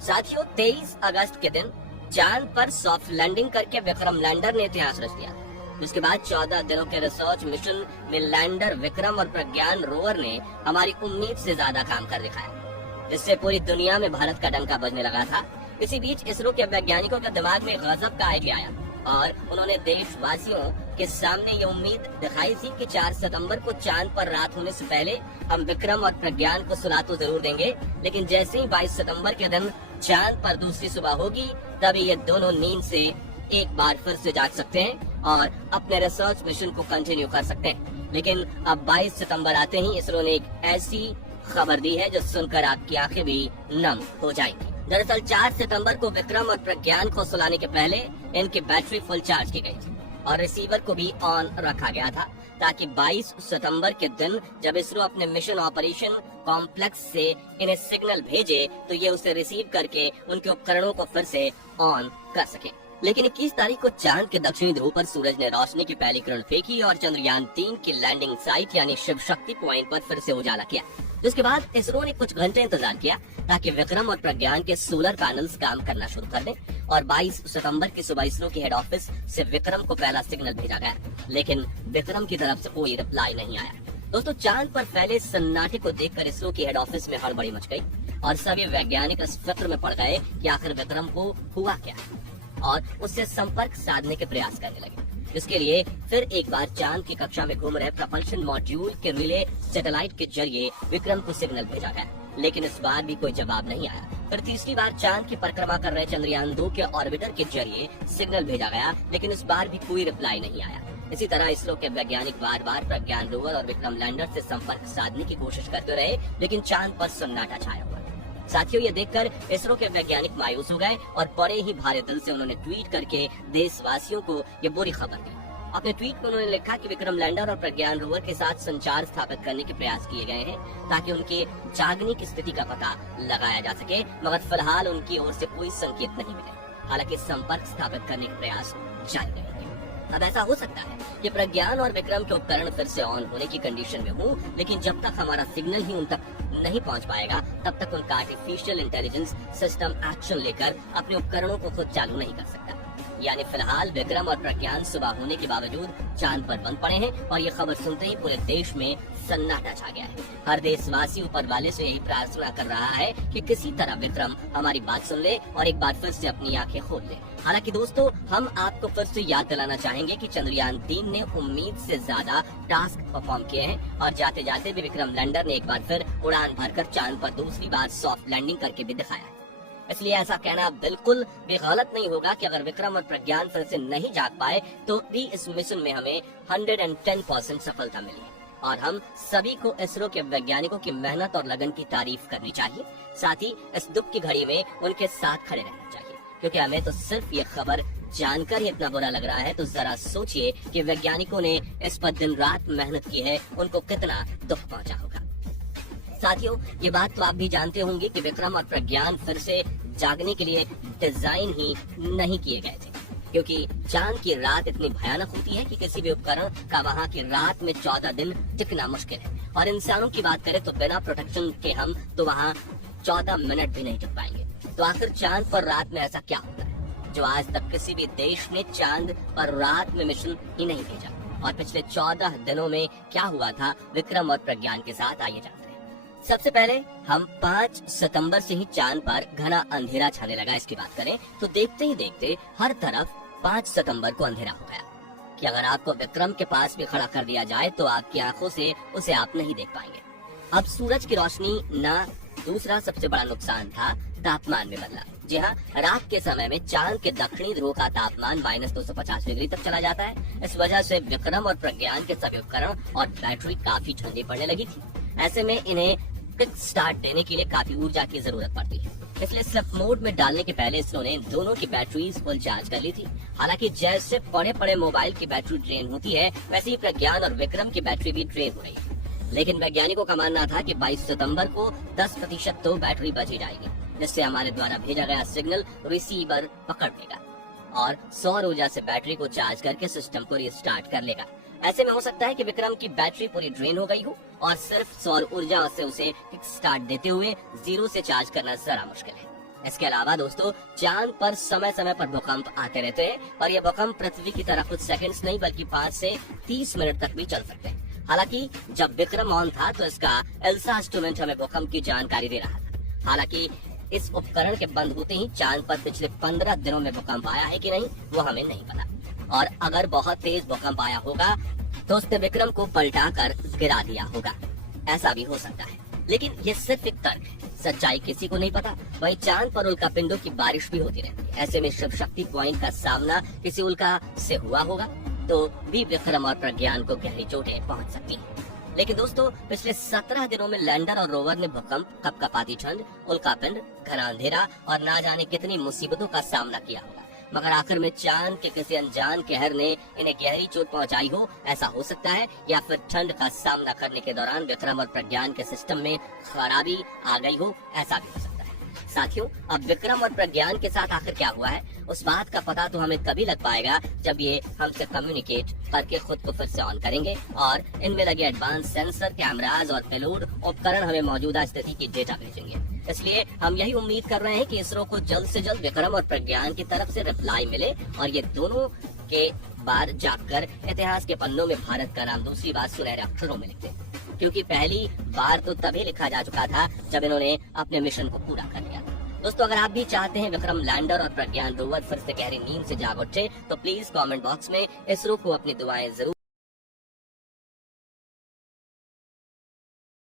साथियों, 23 अगस्त के दिन चांद पर सॉफ्ट लैंडिंग करके विक्रम लैंडर ने इतिहास रच दिया। उसके बाद 14 दिनों के रिसर्च मिशन में लैंडर, विक्रम और प्रज्ञान रोवर ने हमारी उम्मीद से ज्यादा काम कर दिखाया, जिससे पूरी दुनिया में भारत का डंका बजने लगा था। इसी बीच इसरो के वैज्ञानिकों के दिमाग में गजब का आइडिया आया और उन्होंने देशवासियों के सामने ये उम्मीद दिखाई थी कि 4 सितंबर को चांद पर रात होने से पहले हम विक्रम और प्रज्ञान को सुला तो जरूर देंगे, लेकिन जैसे ही 22 सितंबर के दिन चांद पर दूसरी सुबह होगी, तभी ये दोनों नींद से एक बार फिर से जाग सकते हैं और अपने रिसर्च मिशन को कंटिन्यू कर सकते हैं। लेकिन अब 22 सितंबर आते ही इसरो ने एक ऐसी खबर दी है जो सुनकर आपकी आंखें भी नम हो जाएंगी। दरअसल 4 सितंबर को विक्रम और प्रज्ञान को सुलाने के पहले इनकी बैटरी फुल चार्ज की गई थी और रिसीवर को भी ऑन रखा गया था, ताकि 22 सितंबर के दिन जब इसरो अपने मिशन ऑपरेशन कॉम्प्लेक्स से इन्हें सिग्नल भेजे तो ये उसे रिसीव करके उनके उपकरणों को फिर से ऑन कर सके। लेकिन 21 तारीख को चांद के दक्षिणी ध्रुव पर सूरज ने रोशनी की पहली किरण फेंकी और चंद्रयान 3 की लैंडिंग साइट यानी शिव शक्ति पॉइंट पर फिर से उजाला किया। जिसके बाद इसरो ने कुछ घंटे इंतजार किया ताकि विक्रम और प्रज्ञान के सोलर पैनल्स काम करना शुरू कर दें और 22 सितंबर की सुबह इसरो के हेड ऑफिस से विक्रम को पहला सिग्नल भेजा गया, लेकिन विक्रम की तरफ से कोई रिप्लाई नहीं आया। दोस्तों, चांद पर फैले सन्नाटे को देखकर इसरो की हेड ऑफिस में हड़बड़ी मच गई और सभी वैज्ञानिक इस फिक्र में पड़ गए कि आखिर विक्रम को हुआ क्या, और उससे संपर्क साधने के प्रयास करने लगे। इसके लिए फिर एक बार चांद की कक्षा में घूम रहे प्रपल्शन मॉड्यूल के रिले सैटेलाइट के जरिए विक्रम को सिग्नल भेजा गया, लेकिन इस बार भी कोई जवाब नहीं आया। फिर तीसरी बार चांद की परिक्रमा कर रहे चंद्रयान 2 के ऑर्बिटर के जरिए सिग्नल भेजा गया, लेकिन इस बार भी कोई रिप्लाई नहीं आया। इसी तरह इसरो के वैज्ञानिक बार बार प्रज्ञान रोवर और विक्रम लैंडर से संपर्क साधने की कोशिश करते रहे, लेकिन चांद पर सन्नाटा छाया हुआ। साथियों, ये देखकर इसरो के वैज्ञानिक मायूस हो गए और बड़े ही भारी दिल से उन्होंने ट्वीट करके देशवासियों को ये बुरी खबर दी। अपने ट्वीट में उन्होंने लिखा कि विक्रम लैंडर और प्रज्ञान रोवर के साथ संचार स्थापित करने के प्रयास किए गए हैं ताकि उनके जागने की स्थिति का पता लगाया जा सके, मगर फिलहाल उनकी ओर से कोई संकेत नहीं मिले। हालांकि संपर्क स्थापित करने के प्रयास जारी रहेंगे। अब ऐसा हो सकता है कि प्रज्ञान और विक्रम के उपकरण फिर से ऑन होने की कंडीशन में हो, लेकिन जब तक हमारा सिग्नल ही उन तक नहीं पहुंच पाएगा, तब तक उनका आर्टिफिशियल इंटेलिजेंस सिस्टम एक्शन लेकर अपने उपकरणों को खुद चालू नहीं कर सकता। यानी फिलहाल विक्रम और प्रज्ञान सुबह होने के बावजूद चांद पर बंद पड़े हैं और ये खबर सुनते ही पूरे देश में सन्नाटा छा गया है। हर देशवासी ऊपर वाले से यही प्रार्थना कर रहा है कि किसी तरह विक्रम हमारी बात सुन ले और एक बार फिर से अपनी आंखें खोल ले। हालांकि दोस्तों, हम आपको फिर से याद दिलाना चाहेंगे कि चंद्रयान 3 ने उम्मीद से ज्यादा टास्क परफॉर्म किए हैं और जाते जाते भी विक्रम लैंडर ने एक बार फिर उड़ान भरकर चांद पर दूसरी बार सॉफ्ट लैंडिंग करके भी दिखाया है। इसलिए ऐसा कहना बिल्कुल भी गलत नहीं होगा कि अगर विक्रम और प्रज्ञान फिर से नहीं जाग पाए तो भी इस मिशन में हमें 110% सफलता मिली है और हम सभी को इसरो के वैज्ञानिकों की मेहनत और लगन की तारीफ करनी चाहिए। साथ ही इस दुख की घड़ी में उनके साथ खड़े रहना चाहिए, क्योंकि हमें तो सिर्फ ये खबर जानकर ही इतना बुरा लग रहा है, तो जरा सोचिए कि वैज्ञानिकों ने इस पर दिन रात मेहनत की है, उनको कितना दुख पहुंचा होगा। साथियों, ये बात तो आप भी जानते होंगे कि विक्रम और प्रज्ञान फिर से जागने के लिए डिजाइन ही नहीं किए गए थे, क्योंकि चांद की रात इतनी भयानक होती है कि किसी भी उपकरण का वहाँ की रात में 14 दिन टिकना मुश्किल है। और इंसानों की बात करें तो बिना प्रोटेक्शन के हम तो वहाँ 14 मिनट भी नहीं टिक पाएंगे। तो आखिर चांद पर रात में ऐसा क्या होता है जो आज तक किसी भी देश ने चांद पर रात में मिशन ही नहीं भेजा? और पिछले 14 दिनों में क्या हुआ था विक्रम और प्रज्ञान के साथ, आइए जानते हैं। सबसे पहले हम 5 सितंबर से ही चांद पर घना अंधेरा छाने लगा। इसकी बात करें तो देखते ही देखते हर तरफ 5 सितंबर को अंधेरा हो गया कि अगर आपको विक्रम के पास भी खड़ा कर दिया जाए तो आपकी आंखों से उसे आप नहीं देख पाएंगे। अब सूरज की रोशनी ना दूसरा सबसे बड़ा नुकसान था तापमान में बदला। जी हाँ, रात के समय में चांद के दक्षिणी ध्रुव का तापमान -250 डिग्री तक चला जाता है। इस वजह से विक्रम और प्रज्ञान के सभी उपकरण और बैटरी काफी ठंडी पड़ने लगी थी। ऐसे में इन्हें क्विक स्टार्ट देने के लिए काफी ऊर्जा की जरूरत पड़ती है, इसलिए स्लीप मोड में डालने के पहले इसरो ने दोनों की बैटरीज फुल चार्ज कर ली थी। हालांकि जैसे पड़े पड़े मोबाइल की बैटरी ड्रेन होती है, वैसे ही प्रज्ञान और विक्रम की बैटरी भी ड्रेन हो रही है। लेकिन वैज्ञानिकों का मानना था कि 22 सितंबर को 10% तो बैटरी बची जाएगी, जिससे हमारे द्वारा भेजा गया सिग्नल रिसीवर पकड़ लेगा और सौर ऊर्जा से बैटरी को चार्ज करके सिस्टम को रिस्टार्ट कर लेगा। ऐसे में हो सकता है कि विक्रम की बैटरी पूरी ड्रेन हो गई हो और सिर्फ सौर ऊर्जा से उसे किक स्टार्ट देते हुए 0 से चार्ज करना जरा मुश्किल है। इसके अलावा दोस्तों, चांद पर समय समय पर भूकंप आते रहते हैं और ये भूकंप पृथ्वी की तरह कुछ सेकंड्स नहीं बल्कि 5 से 30 मिनट तक भी चल सकते हैं। हालांकि जब विक्रम ऑन था तो इसका एल्सा इंस्ट्रूमेंट हमें भूकंप की जानकारी दे रहा था। हालांकि इस उपकरण के बंद होते ही चांद पर पिछले 15 दिनों में भूकंप आया है कि नहीं वो हमें नहीं पता, और अगर बहुत तेज भूकंप आया होगा तो उसने विक्रम को पलटा कर गिरा दिया होगा, ऐसा भी हो सकता है। लेकिन ये सिर्फ एक तर्क है, सच्चाई किसी को नहीं पता। वहीं चांद पर उल्कापिंडों की बारिश भी होती रहती है। ऐसे में शिव शक्ति पॉइंट का सामना किसी उल्का से हुआ होगा तो भी विक्रम और प्रज्ञान को गहरी चोटें पहुंच सकती हैं। लेकिन दोस्तों, पिछले 17 दिनों में लैंडर और रोवर ने भूकंप, कपकपाती ठंड, उल्कापिंड, घना अंधेरा और ना जाने कितनी मुसीबतों का सामना किया होगा, मगर आखिर में चांद के किसी अनजान कहर ने इन्हें गहरी चोट पहुंचाई हो, ऐसा हो सकता है। या फिर ठंड का सामना करने के दौरान विक्रम और प्रज्ञान के सिस्टम में खराबी आ गई हो, ऐसा भी हो सकता है। साथियों, अब विक्रम और प्रज्ञान के साथ आखिर क्या हुआ है, उस बात का पता तो हमें तभी लग पाएगा जब ये हमसे कम्युनिकेट करके खुद को फिर से ऑन करेंगे और इनमें लगे एडवांस सेंसर, कैमराज और पेलोड उपकरण हमें मौजूदा स्थिति की डेटा भेजेंगे। इसलिए हम यही उम्मीद कर रहे हैं कि इसरो को जल्द से जल्द विक्रम और प्रज्ञान की तरफ से रिप्लाई मिले और ये दोनों के बार जाकर इतिहास के पन्नों में भारत का नाम दूसरी बार सुनहरे अक्षरों में लिख दे, क्योंकि पहली बार तो तभी लिखा जा चुका था जब इन्होंने अपने मिशन को पूरा कर लिया। दोस्तों, अगर आप भी चाहते हैं विक्रम लैंडर और प्रज्ञान रोवर फिर से गहरी नींद से जाग उठे तो प्लीज कमेंट बॉक्स में इसरो को अपनी दुआएं जरूर